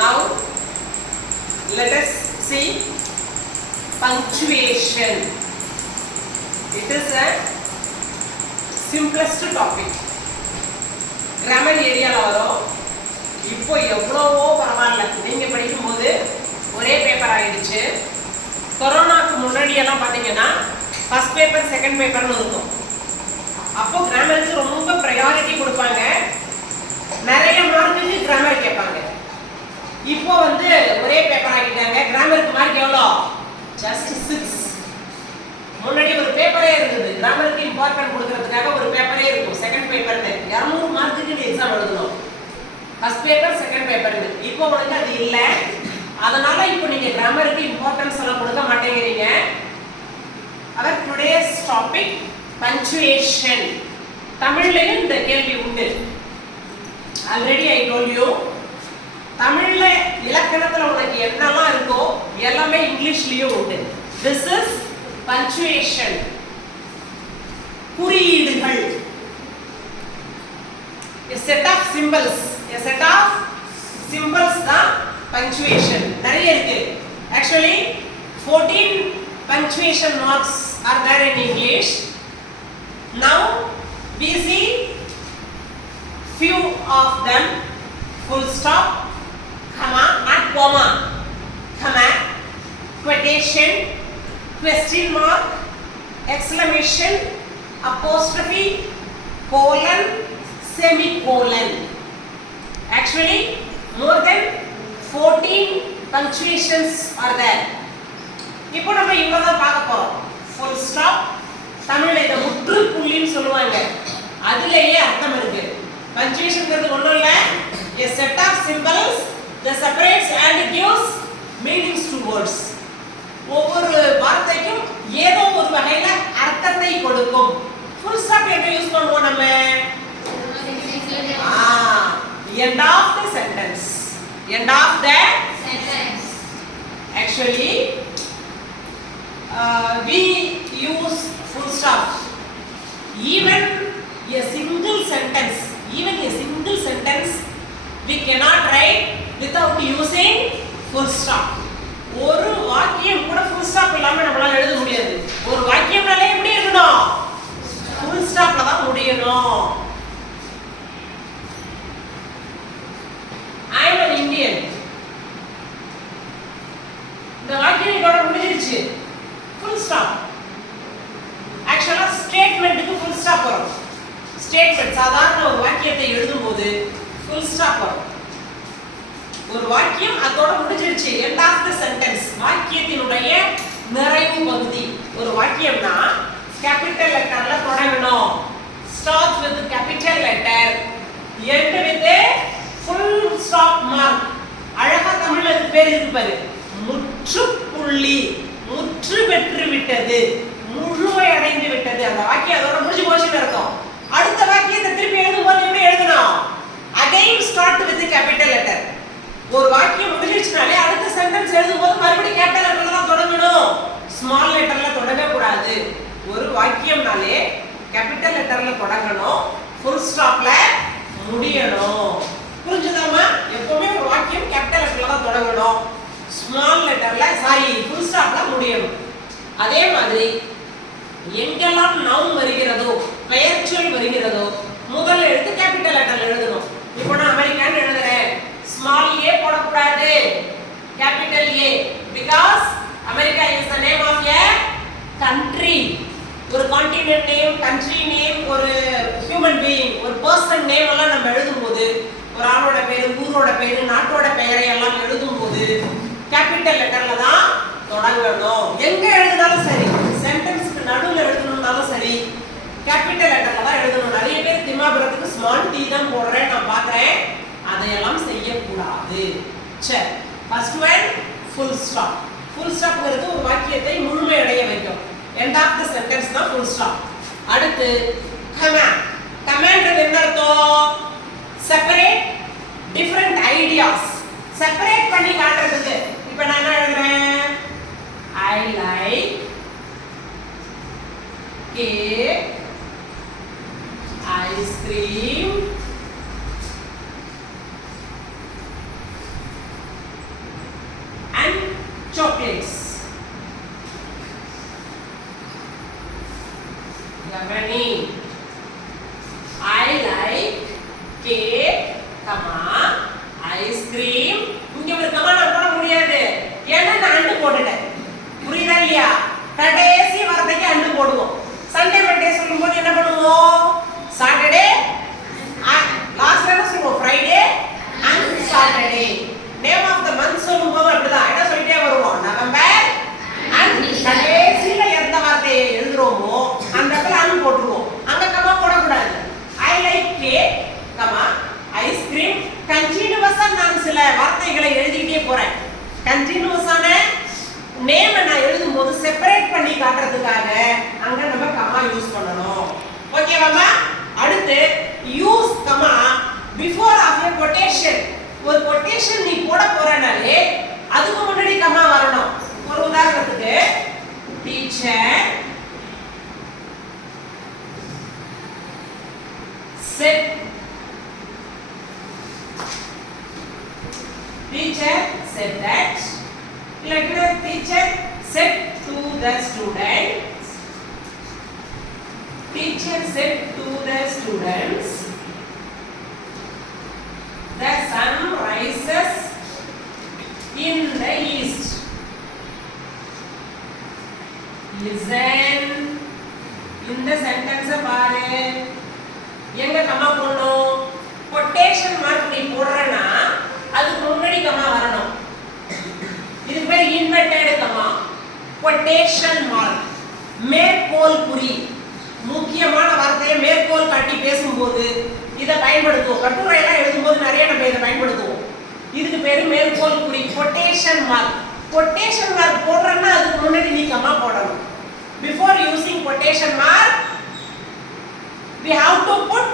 Now let us see punctuation. It is a simplest topic. Grammar area வரும். இப்போ எவ்வளவோ பரவாயில்ல. நீங்க படிக்கும்போது ஒரே பேப்பர் ஆயிடுச்சு. கொரோனாக்கு முன்னாடி எல்லாம் பாத்தீங்கன்னா ஃபர்ஸ்ட் பேப்பர் செகண்ட் பேப்பர்னு இருக்கும். அப்போ கிராமருக்கு ரொம்ப ப்ரையாரிட்டி கொடுப்பாங்க. நிறைய மார்க்குக்கு கிராமர் கேட்பாங்க. இப்போ வந்து ஒரே பேப்பர் ஆகிட்டாங்க. கிராமருக்கு மார்க் எவ்வளோ? ஜஸ்ட் 6. முன்னாடி ஒரு பேப்பரே இருந்தது. கிராமருக்கு இம்பார்ட்டன்ட் கொடுக்கறதுக்காக ஒரு பேப்பரே இருக்கும். செகண்ட் பேப்பர் 200 மார்க்குக்கு நீ எக்ஸாம் எழுதணும். First paper second paper. இப்போ உனக்கு அது இல்லை. அதனால இப்போ நீங்க கிராமருக்கு இம்பார்ட்டன்ஸ் எல்லாம் கொடுக்க மாட்டேங்கிறீங்க. அவர் டுடேஸ் டாபிக் பஞ்சுவேஷன். தமிழ்லயும் இந்த கேள்வி உண்டு. Already I told you. தமிழ்ல இலக்கணத்துல உனக்கு என்னெல்லாம் இருக்கோ எல்லாமே இங்கிலீஷ்லயும் உண்டு. This is punctuation. குறியீடுகள். A set of symbols. A set of symbols தான் punctuation. நிறைய இருக்கு. Actually 14 punctuation marks are there in English. Now we see few of them. Full stop, comma, not comma, comma, quotation, question mark, exclamation, apostrophe, colon, semicolon. Actually more than 14 punctuations are there. இப்போ நம்ம இவ்வளவுதான் பார்க்க போறோம். full stop, தமிழ்ல இத முற்றுப்புள்ளின்னு சொல்லுவாங்க. அதுலயே அர்த்தம் இருக்கு. punctuationங்கிறது ஒண்ணும் இல்ல, a set of symbols that separates and gives meanings to words. ஒவ்வொரு வார்த்தைக்கும் ஏதோ ஒரு வகையில அர்த்தத்தை கொடுக்கும். full stop எங்க யூஸ் பண்ணுவோம் நம்ம? End of the sentence. End of the sentence. Actually we use full stop even a single sentence. Even a single sentence we cannot write without using full stop. ஒரு வாக்கியம் கூட full stop இல்லாம நம்மளால எழுத முடியாது. ஒரு வாக்கியம்னாலே எப்படி இருக்கணும்? full stopல தான் முடியணும். I am an Indian. இந்த வாக்கியம் இதோட முடிஞ்சிருச்சு. full stop. ஆக்சுவலா ஸ்டேட்மென்ட்க்கு full stop வரும். ஸ்டேட்மென்ட் சாதாரண ஒரு வாக்கியத்தை எழுதும்போது full stop வரும். ஒரு வாக்கியம் அதோட முடிஞ்சிருச்சு. end of the sentence. வாக்கியத்தினுடைய நிறைவு பகுதி. ஒரு வாக்கியம்னா கேபிட்டல் லெட்டர்ல தொடங்கணும். start with capital letter, end with a full stop mark. அழகா தமிழ்ல அதுக்கு பேர் இருக்கு பாரு. முற்றுப்புள்ளி. முற்று பெற்று விட்டது, முழுமை அடைந்து விட்டது. அந்த வாக்கியம் அதோட முடிஞ்சு போச்சுன்னு அர்த்தம். அடுத்த வாக்கியத்தை திருப்பி எழுதும்போது எப்படி எழுதணும்? again start with capital letter. ஒரு வாக்கியம் முடிஞ்சிருச்சுனாலே அடுத்த சென்டென்ஸ் எழுதும்போது மறுபடியும் கேபிட்டல் லெட்டர்ல தான் தொடங்கணும். ஸ்மால் லெட்டர்ல தொடங்க கூடாது. ஒரு வாக்கியம்னாலே கேபிட்டல் லெட்டர்ல தொடங்கணும், ஃபுல் ஸ்டாப்ல முடியணும். புரிஞ்சுதாமா? எப்பவுமே ஒரு வாக்கியம் கேபிட்டல் லெட்டர்ல தான் தொடங்கணும், ஸ்மால் லெட்டர்ல ஃபுல் ஸ்டாப்ல முடியணும். அதே மாதிரி எங்கெல்லாம் நவுன் வருகிறதோ, பெயர்ச்சொல் வருகிறதோ, முதல் எழுத்து கேபிட்டல் லெட்டர்ல எழுதணும். இப்போ நான் அமெரிக்கான்னு எழுதுறேன், ஸ்மால் ஏ போடக்கூடாது, capital A. Because America is the name of a country. ஒரு கான்டினென்ட் நேம், கண்ட்ரி நேம், ஒரு ஹியூமன் பீயிங், ஒரு பர்சன் நேம் எல்லாம் நம்ம எழுதும்போது, ஒரு ஆளோட பேரு, ஊரோட பேரு, நாட்டோட பெயரை எல்லாம் எழுதும்போது கேபிட்டல் லெட்டர்ல தான் தொடங்கணும். எங்க எழுதினாலும் சரி, சென்டென்ஸ்க்கு நடுவுல எழுதணும்னாலும் சரி, கேபிட்டல் லெட்டர்ல தான் எழுதணும். நிறைய பேர் திமாபுரத்துக்கு ஸ்மால் டி தான் போடுறேன் நான் பார்க்கறேன். அதையெல்லாம் செய்யக்கூடாது. சரி, first one full stop. Full ஸ்டாப்ங்கிறது ஒரு வாக்கியத்தை முழுமை அடைய வைக்கும். end of the sentence தான் full stop. அடுத்து command. commandன்றது என்ன அர்த்தம்? separate different ideas. separate பண்ணி காட்டுறதுக்கு. இப்போ நான் என்ன எழுதுறேன்? I like cake, ice cream, chocolates. Gavani. I like cake, ice cream. இங்க ஒரு கமா நான் போட முடியாது. ஏன்னா நான் அண்டு போட்டுட்டேன். புரியுதா இல்லையா? கடைசி வார்த்தைக்கு அண்டு போடுவோம். சண்டே மண்டே சொல்லும்போது என்ன பண்ணுவோம்? சாட்டர்டே லாஸ்ட்ல என்ன சொல்லுவோம்? Friday and Saturday. Name of the month சொல்லும்போது அப்படிதான் என்ன சொல்லிட்டே வருவோம்? நவம்பர் அண்ட் கடைசில எந்த வார்த்தையை எழுதுறோமோ அந்த இடத்துல அண்டு போட்டுருவோம். அங்க கமா போடக்கூடாது. I like cake, ice cream. கண்டினியூவஸா நான் சில வார்த்தைகளை எழுதிட்டே போறேன். கண்டினியூவஸான நேம் நான் எழுதும்போது செப்பரேட் பண்ணி காட்டுறதுக்காக அங்க நம்ம கமா யூஸ் பண்ணணும். ஓகேவாமா? அடுத்து use comma before of a quotation. ஒரு கொட்டேஷன் நீ போட போறனாலே அதுக்கு முன்னாடி கமா வரணும். ஒரு உதாரணத்துக்கு teacher said that teacher said to the students the sun rises in the east. Listen இந்த சென்டென்ஸை பாரு. எங்க கமா போடணும்? கொட்டேஷன் மார்க் நீ போடுறனா அதுக்கு முன்னாடி கமா வரணும். இதுக்கு பேர் இன்வெர்டட் கமா. கொட்டேஷன் மார்க் மேற்கோள் குறி. முக்கியமான வார்த்தையை மேற்கோள் காட்டி பேசும்போது இதை பயன்படுத்துவோம். கட்டுரை எல்லாம் எழுதும்போது நிறைய நம்ம இதை பயன்படுத்துவோம். இதுக்கு பேரு மேற்கோள் குறி, கொட்டேஷன் மார்க். கொட்டேஷன் மார்க் போடுறனா அதுக்கு முன்னாடி நீ கமா போடணும். Before using quotation mark we have to put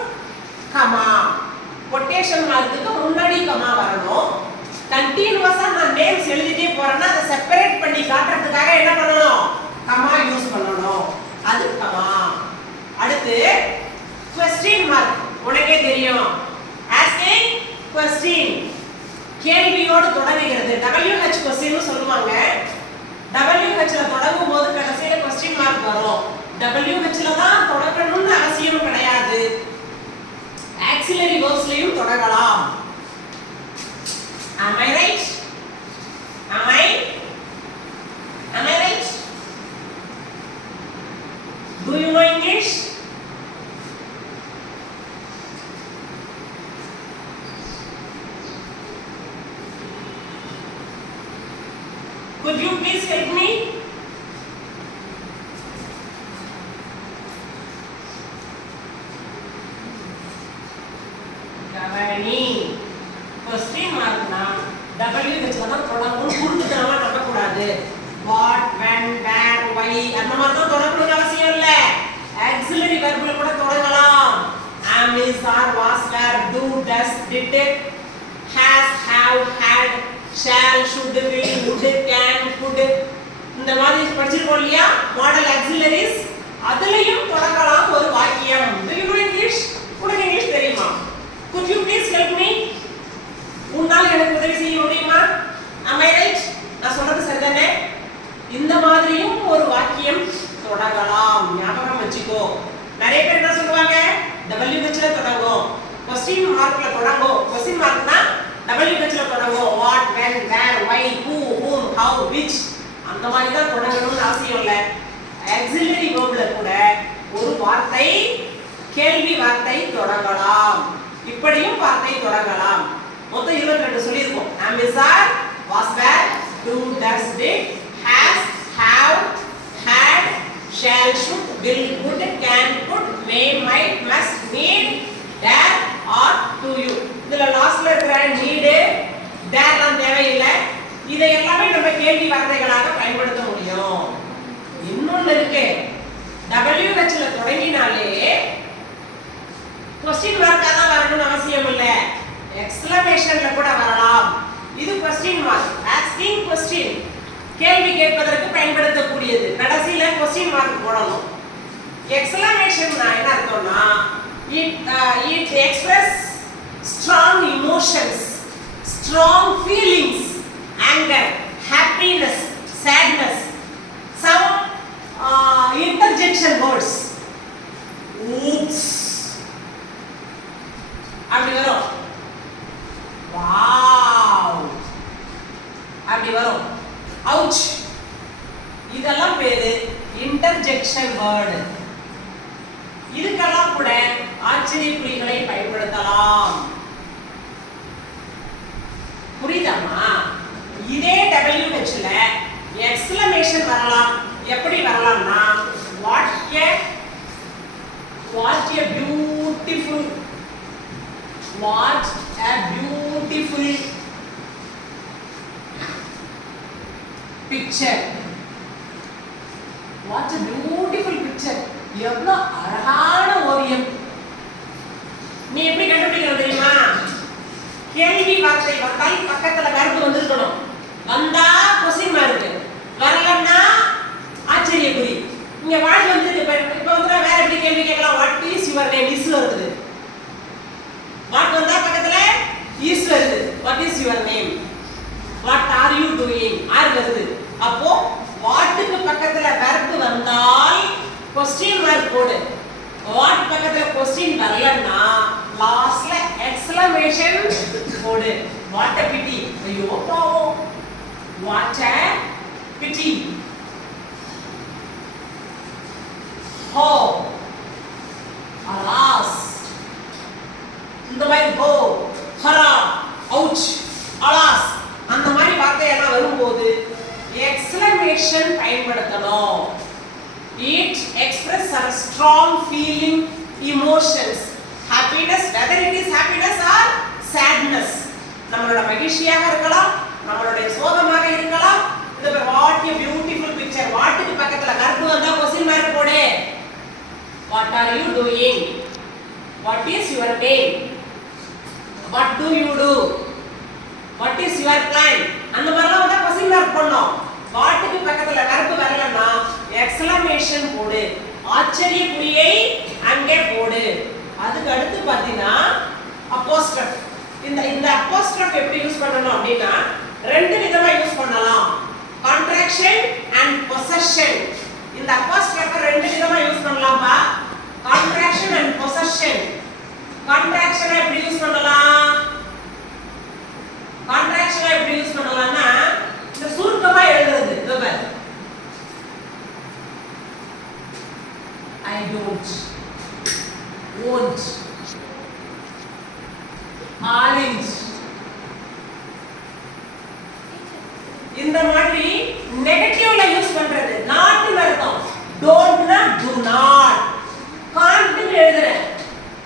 comma. quotation markக்கு முன்னாடி கமா வரணும். கண்டினியூவஸா நான் நேம்ஸ் எழுதிட்டே போறேன்னா அதை செப்பரேட் பண்ணி காட்டுறதுக்காக என்ன பண்ணணும்? கமா யூஸ் பண்ணணும். அது கமா. அடுத்து question mark. உனக்கே தெரியும். asking question கேள்வியோடு தொடங்குகிறது. WH question னு சொல்லுவாங்க. WH ல தொடங்கும் போது கடைசியில question mark வரும். WH ல தான் தொடங்கணும்னு அவசியம் கிடையாது. auxiliary verbs லயும் தொடங்கலாம். Am I right? Am I right? Do you know English? Could you please help me? Gavani. Question mark na WH ல தான் தொடங்கணும். குறுக்குத்தனமா தொடக்கூடாது. What, when, where, why அந்த மாதிரி தான் தொடங்கணும்னு அவசியம் இல்ல. auxiliary verbல கூட தொடங்கலாம். am, is, are, was, were, do, does, did, has, have, had, shall, should, will, would, can, could இந்த மாதிரி படிச்சிருக்கோம் இல்லையா? மாடல் auxiliaries அதுலயும் தொடங்கலாம் ஒரு வாக்கியம். Do you know English? உனக்கு இங்கிலீஷ் தெரியுமா? Could you please help me? உன்னால் எனக்கு உதவி செய்ய முடியுமா? Am I right? நான் சொல்றது சரிதானே? இந்த மாதிரியும் ஒரு வாக்கியம் தொடங்கலாம். ஞாபகம் வச்சுக்கோ. நிறைய பேர் என்ன சொல்லுவாங்க? WH ல தொடங்கும். question markல தொடங்கும். question markனா WH ல தொடங்கும். what, when, where, why, who, whom, how, which அந்த மாதிரி தான் தொடங்கணும்னு அவசியம் இல்லை. auxiliary verbல கூட ஒரு வார்த்தை கேள்வி வார்த்தை தொடங்கலாம். இப்படியும் வார்த்தை தொடங்கலாம். மொத்தம் 22 சொல்லியிருக்கோம். am, is, are, was, were, do, does, did, has, have, had, shall, should, will, would, can, could, may, might, must, need, dare, ought, to, you. இதுல லாஸ்ட்ல இருக்கிற need, dare எல்லாம் தேவையில்லை. இதை எல்லாமே நம்ம கேள்வி வார்த்தைகளாக பயன்படுத்த முடியும். இன்னொன்னு இருக்கு. WH ல தொடங்கினாலே question mark தான் வரணும்னு அவசியம் இல்லை. எக்ஸ்க்ளமேஷன்ல கூட வரலாம். இது question mark. asking question கேள்வி கேட்பதற்கு பயன்படுத்தக்கூடியது. கடைசியில question mark போடணும். எக்ஸ்க்ளமேஷன் என்ன அர்த்தம்னா it express strong emotions, strong feelings, anger, happiness, sadness. Some interjection words. Oops. அப்படி வரும். Wow. அப்படி வரும். Ouch. இதெல்லாம் பேரு interjection word. இதுக்கெல்லாம் கூட ஆச்சரிய குறிகளை பயன்படுத்தலாம். புரியுதாமா? இதே WH ல எக்ஸ்க்ளமேஷன் வரலாம். எப்படி வரலாம்னா what a beautiful picture. What a beautiful picture. எவ்வளவு அழகான ஓவியம். நீ எப்படி கண்டுபிடிக்கிறது தெரியுமா? கேள்வி வார்த்தை வந்தால் பக்கத்துல verb வந்திருக்கணும். வந்தா கொஸ்டின் மார்க், வரலன்னா ஆச்சரிய குறி. இங்க வாட் வந்து இப்ப வந்து வேற எப்படி கேள்வி கேட்கலாம்? What is your name? Is வருது. வாட் வந்தா பக்கத்துல இஸ் வருது. What is your name? What are you doing? Are வருது. அப்போ வாட்டுக்கு பக்கத்துல verb வந்தால் கொஸ்டின் மார்க் போடு. வாட் பக்கத்துல கொஸ்டின் வரலன்னா லாஸ்ட்ல எக்ஸ்க்ளமேஷன் போடு. What a pity. ஐயோ பாவம். What a pity. Oh, alas. இந்த மாதிரி go, hara, ouch, alas. அந்த மாதிரி வார்த்தை எல்லாம் வரும்போது எக்ஸ்க்ளமேஷன் பயன்படுத்தணும். It express a strong feeling, emotions, happiness, whether it is happiness or sadness. நம்மளோட மகிழ்ச்சியாக இருக்கலாம், நம்மளோட சோகமாக இருக்கலாம். இது what a beautiful picture. வாட்டுக்கு பக்கத்துல verb வந்தா क्वेश्चन மார்க் போடு. What are you doing? What is your name? What do you do? What is your plan? அந்த மாதிரிலாம் வந்தா क्वेश्चन மார்க் போடணும். வாட்டுக்கு பக்கத்துல verb வரலன்னா எக்ஸ்க்ளமேஷன் போடு. ஆச்சரிய குறியை அங்கே போடு. அதுக்கு அடுத்து பாத்தீங்கன்னா அப்போஸ்ட்ரோஃப். இந்த அப்போஸ்ட்ரோஃப் எப்படி யூஸ் பண்ணனும் அப்படினா ரெண்டு விதமா யூஸ் பண்ணலாம். Contraction and possession. இந்த அப்போஸ்ட்ரோஃப் ரெண்டு விதமா யூஸ் பண்ணலாம்பா. Contraction and possession. கான்ட்ராக்ஷனை எப்படி யூஸ் பண்ணலாம்? கான்ட்ராக்ஷனை எப்படி யூஸ் பண்ணலாம்னா இந்த சுருக்கமா எழுதுறது. இதோ பாரு. I don't, won't, aren't. இந்த மாதிரி நெகட்டிவ்ல யூஸ் பண்றது. not னு அர்த்தம். don't னா do not. can't னு எழுதுறேன்.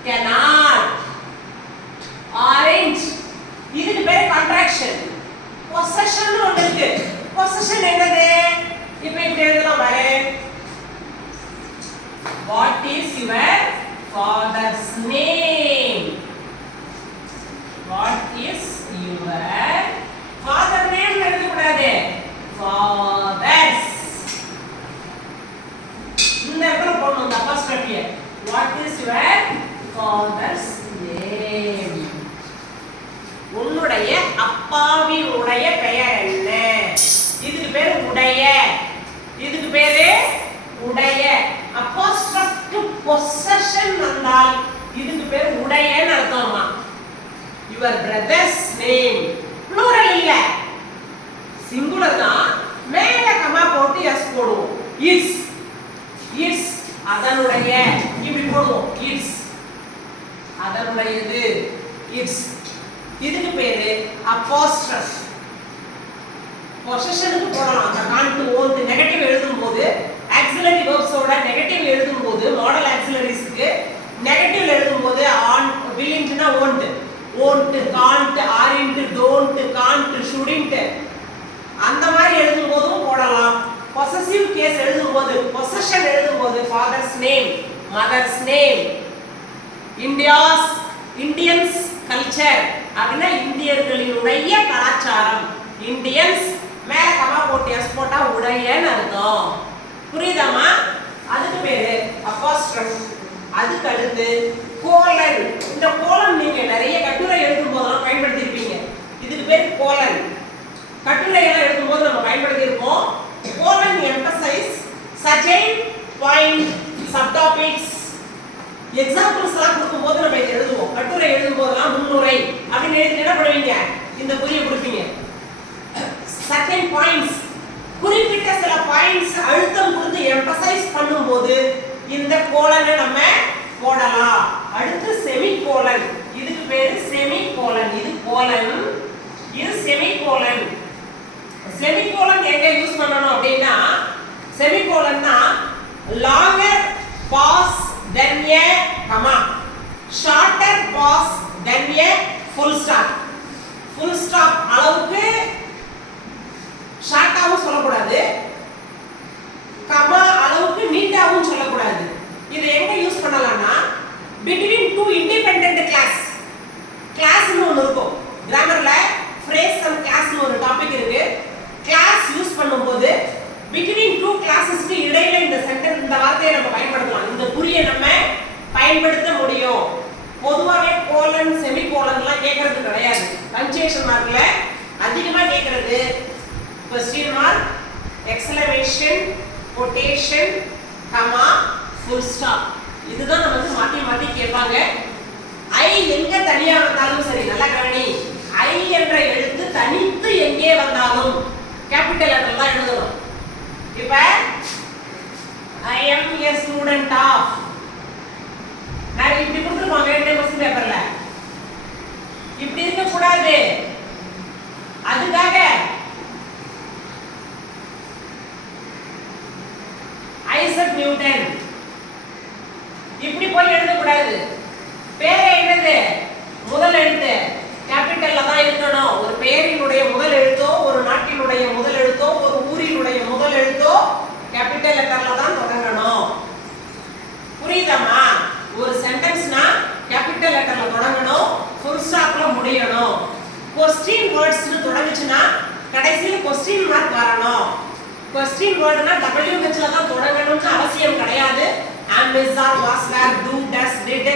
cannot, aren't. இதுக்கு பேர் கான்ட்ராக்ஷன். பொசஷன் ஒன்னு இருக்கு. பொசஷன் என்னது? இப்போ இப்படி எழுதலாம் பாரு. What is your father's name? What is your father name? எழுத கூடாது. Fathers. இந்த இடத்துல போடணும் இந்த apostrophe. What is your father's name? உன்னுடைய அப்பாவினுடைய பெயர் என்ன? இதுக்கு பேரு உடைய. இதுக்கு பேரு உடைய. அப்போஸ்ட்ரோஃப் டு பொசஷன் வந்தால் இதுக்கு பேர் உடையன்னு அர்த்தமா. your brother's name ப்ளூரல் இல்ல, சிங்குலர் தான். மேல கமா போட்டு s போடுவோம். இட்ஸ், இட்ஸ் அதனுடைய இப்படி போடுவோம். இட்ஸ் அதனுடையது. இட்ஸ் இதுக்கு பேரு அப்போஸ்ட்ரோஃப். பொசஷனுக்கு போடலாம். அந்த கான்ட் ஓன்ட் நெகட்டிவ் எழுதும்போது ஆக்ஸிலரி வெர்ப்ஸோட நெகட்டிவ் எழுதும்போது மாடல் ஆக்ஸிலரிஸ்க்கு நெகட்டிவ் எழுதும்போது ஆன் வில்லிங்னா won't, won't, can't, aren't, don't, can't, shouldn't அந்த மாதிரி எழுதும்போதும் போடலாம். பொசசிவ் கேஸ் எழுதும்போது பொசஷன் எழுதும்போது father's name, mother's name. Indians culture அப்படின்னா இந்தியர்களினுடைய கலாச்சாரம். இந்தியன்ஸ் மேல கமா போட்டு எஸ் போட்டா உடையன்னு அர்த்தம். புரியுதாமா? அதுக்கு பேரு அப்போஸ்ட்ரோஃப். அதுக்கு அடுத்து கோலன். இந்த கோலன் நீங்க நிறைய கட்டுரை எழுதும் போதெல்லாம் பயன்படுத்தி இருப்பீங்க. இதுக்கு பேர் கோலன். கட்டுரை எல்லாம் எழுதும் போது நம்ம பயன்படுத்தி இருப்போம். colon emphasize certain point subtopics. Examples எல்லாம் கொடுக்கும்போது நம்ம இதை எழுதுவோம். கட்டுரை எழுதும் போதெல்லாம் முன்னுரை அப்படின்னு எழுதி என்ன பண்ணுவீங்க, இந்த குறியை கொடுப்பீங்க. certain points, குறிப்பிட்ட சில பாயிண்ட்ஸ் அழுத்தம் கொடுத்து எம்பசைஸ் பண்ணும்போது இந்த கோலனை நம்ம போடலாம். அடுத்து செமிகோலன், இதுக்கு பேரு செமிகோலன். இது கோலன், இது செமிகோலன். செமிகோலன் எங்க யூஸ் பண்ணணும் அப்படின்னா, செமிகோலன்னா longer pause then a comma, shorter pause then a full stop. full stop அளவுக்கு ஷார்ட்டாவும் சொல்லக்கூடாது, கமா அளவுக்கு நீட்டாவும் சொல்லக்கூடாது. இது எங்க யூஸ் பண்ணலாம்னா, between two independent கிளாஸ்னு ஒன்று இருக்கும். கிராமர்ல phrase and classனு ஒரு டாபிக் இருக்கு. கிளாஸ் யூஸ் பண்ணும்போது between two classes-க்கு இடையில இந்த சென்டென்ஸ், இந்த வார்த்தையை நம்ம பயன்படுத்தலாம். இந்த குறியை நம்ம பயன்படுத்த முடியும். பொதுவாவே கோலன் செமிகோலன்லாம் கேட்கறது கிடையாது. பஞ்சுவேஷன் மார்க்ல அதிகமா கேட்கறது question mark, exclamation, quotation, comma, full stop. இதுதான் நமக்கு மாத்தி மாத்தி கேட்பாங்க. ஐ எங்க தனியா வந்தாலும் சரி, நல்லா கவனி, ஐ என்ற எழுத்து தனித்து எங்கே வந்தாலும் கேபிட்டல் லெட்டர்ல தான் எழுதணும். இப்ப I am a student of, நான் இப்படி கொடுத்துருப்பாங்க கொஸ்டின் பேப்பர்ல, இப்படி இருக்க கூடாது. அதுக்காக ஐசக் நியூட்டன் இப்படி போய் எழுத கூடாது. பேரே என்னது, முதல் எழுத்து கேபிட்டல்ல தான் இருக்கணும். ஒரு பெயரினுடைய முதல் எழுத்தோ, ஒரு நாட்டினுடைய முதல் எழுத்தோ, ஒரு ஊரினுடைய முதல் எழுத்தோ கேபிட்டல் லெட்டர்ல தான் தொடங்கணும். புரியுதாமா? ஒரு சென்டென்ஸ்னா கேபிட்டல் லெட்டர்ல தொடங்கணும், ஃபுல் ஸ்டாப்ல முடியணும். क्वेश्चन வேர்ட்ஸ்னு தொடங்குச்சுனா கடைசில क्वेश्चन மார்க் வரணும். क्वेश्चन வேர்ட்னா WH ல தான் தொடங்கணும்னு அவசியம் கிடையாது. am, is, are, was, were, do, does, did,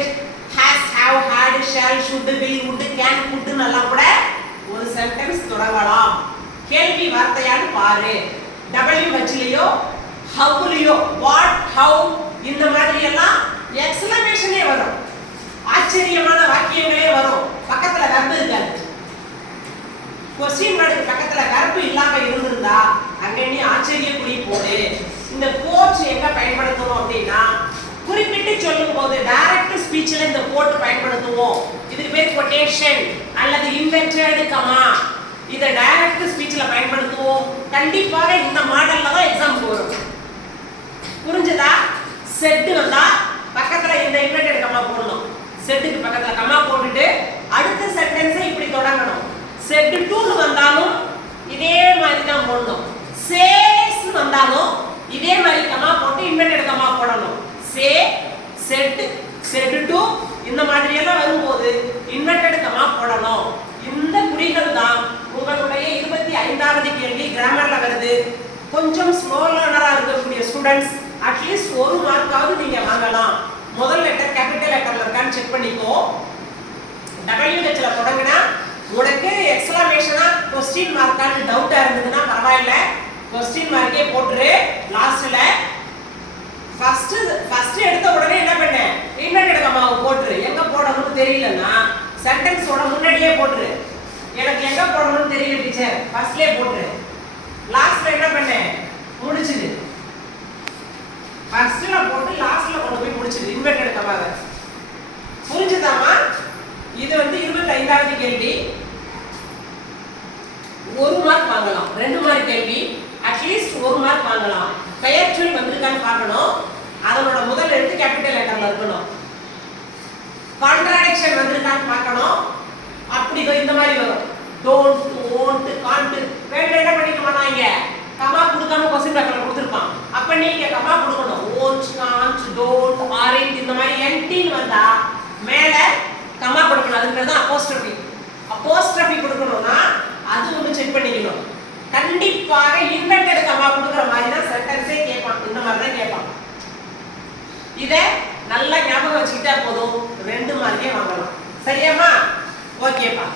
has, have, had, shall, should, will, would, can, could எல்லாம் கூட ஒரு சென்டென்ஸ் தொடங்கலாம். கேள்வி வார்த்தையான்னு பாரு. WH லயோ how லயோ what, how இந்த மாதிரி எல்லாம் எக்ஸ்கிளமேஷனே வரும், ஆச்சரியமான வாக்கியங்களே வரும். பக்கத்துல வெர்ப் இருக்காது. क्वेश्चन வேர்டுக்கு பக்கத்துல வெர்ப் இல்லாம இருந்திருந்தா அங்க நீ ஆச்சரிய குறி போடு. இந்த கோட்ஸ் எங்க பயன்படுத்தணும் அப்படின்னா, குறிப்பிட்டு சொல்லும்போது டைரக்ட் ஸ்பீச்ல இந்த கோட் பயன்படுத்துவோம். இதுக்கு பேர் கொட்டேஷன் அல்லது இன்வெர்டட் கமா. இத டைரக்ட் ஸ்பீச்ல பயன்படுத்துவோம். கண்டிப்பாக இந்த மாடல்ல தான் எக்ஸாம்க்கு வரும். புரிஞ்சதா? செட் வந்தா பக்கத்துல இந்த இன்வெர்டட் கமா போடணும். செட்டுக்கு பக்கத்துல கமா போட்டுட்டு அடுத்த சென்டென்ஸை இப்படி தொடங்கணும். செட் 2 வந்தாலும் இதே மாதிரி தான் போடணும். சேஸ் வந்தாலும் இதே மாதிரி கமா போட்டு இன்வெர்டட் கமா போடணும். சே, செட், செட் 2 இந்த மாதிரி எல்லாம் வரும்போது இன்வெர்டட் கமா போடணும். இந்த குறிகள் தான் உங்களுடைய 25வது கேள்வி கிராமர்ல வருது. கொஞ்சம் ஸ்லோ லேர்னரா இருக்கக்கூடிய ஸ்டூடண்ட்ஸ் அட்லீஸ்ட் ஒரு மார்க்காவது நீங்க வாங்கலாம். முதல் லெட்டர் கேபிட்டல் லெட்டர்ல இருக்கான்னு செக் பண்ணிக்கோ. WH ல தொடங்கினா உனக்கு எக்ஸ்கிளமேஷனா क्वेश्चन மார்க்கான்னு டவுட்டா இருந்ததுன்னா பரவாயில்ல, क्वेश्चन மார்க்கே போட்டுரு. லாஸ்ட்ல ஃபர்ஸ்ட் எடுத்த உடனே என்ன பண்ண, இன்வெர்டட் கமாவை போட்டுரு. எங்க போடணும்னு தெரியலன்னா சென்டென்ஸோட முன்னாடியே போட்டுரு. எனக்கு எங்க போடணும்னு தெரியல டீச்சர், ஃபர்ஸ்ட்லயே போட்டுரு. லாஸ்ட்ல என்ன பண்ண, முடிச்சிடு. ஃபர்ஸ்ட்ல போட்டு லாஸ்ட்ல கொண்டு போய் முடிச்சிடு இன்வெர்டட் கமாவை. புரிஞ்சுதாமா? இது 25வது கேள்வி. 1 மார்க் வாங்கலாம். 2 மார்க் கேள்வி அட்லீஸ்ட் 1 மார்க் வாங்கலாம். பெயர்ச்சொல் வந்திருக்கான்னு பார்க்கணும். அதனோட முதல் எழுத்து கேபிட்டல் லெட்டர்ல இருக்கணும். கான்ட்ராடிக்ஷன் வந்திருக்கான்னு பார்க்கணும். அப்படி இந்த மாதிரி வரும். Don't, won't, can't. வேற என்ன பண்ணிக்க மாட்டாங்க, கமா கொடுக்காம क्वेश्चन பேப்பர்ல கொடுத்திருப்பான். அப்ப நீங்க கமா கொடுக்கணும். won't, can't, don't, aren't இந்த மாதிரி nt வந்தா மேல கமா கொடுக்கணும். அதுக்கு பேர் தான் அப்போஸ்ட்ரோபி. அப்போஸ்ட்ரோபி கொடுக்கணும்னா அது ஒன்று செக் பண்ணிக்கணும். கண்டிப்பாக இன்வெர்டட் கமா கொடுக்குற மாதிரி தான் சென்டென்ஸே கேட்பான். இந்த மாதிரி தான் கேட்பான். இதை நல்லா ஞாபகம் வச்சுக்கிட்டா போதும், 2 மார்க்கே வாங்கலாம். சரியாமா? ஓகேப்பா.